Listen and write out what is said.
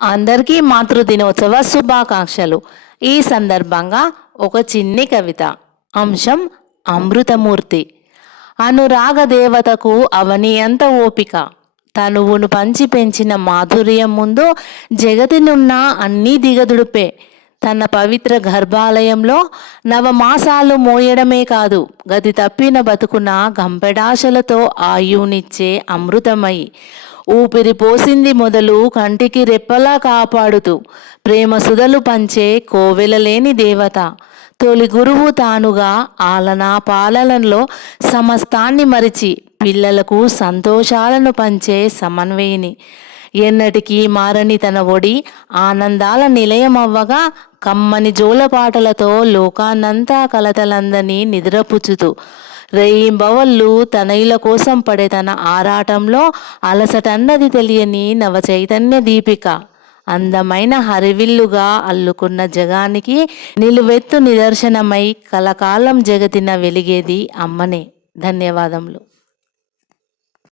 అందరికీ మాతృదినోత్సవ శుభాకాంక్షలు. ఈ సందర్భంగా ఒక చిన్ని కవిత. అంశం అమృతమూర్తి. అనురాగ దేవతకు అవనియంత ఓపిక, తనువును పంచి పెంచిన మాధుర్యం ముందు జగతినున్న అన్నీ దిగదుడుపే. తన పవిత్ర గర్భాలయంలో నవమాసాలు మోయడమే కాదు, గతి తప్పిన బతుకున గంపెడాశలతో ఆయువునిచ్చే అమృతమయి. ఊపిరి పోసింది మొదలు కంటికి రెప్పలా కాపాడుతూ ప్రేమ సుధలు పంచే కోవెలలేని దేవత. తొలి గురువు తానుగా ఆలనా పాలనలో సమస్తాన్ని మరిచి పిల్లలకు సంతోషాలను పంచే సమన్వయిని. ఎన్నటికీ మారని తన ఒడి ఆనందాల నిలయమవ్వగా, కమ్మని జోలపాటలతో లోకాన్నంతా కలతలందని నిద్రపుచ్చుతూ రేయింబవళ్ళు తనయుల కోసం పడే తన ఆరాటంలో అలసటన్నది తెలియని నవచైతన్య దీపిక. అందమైన హరివిల్లుగా అల్లుకున్న జగానికి నిలువెత్తు నిదర్శనమై కలకాలం జగతిన వెలిగేది అమ్మనే. ధన్యవాదములు.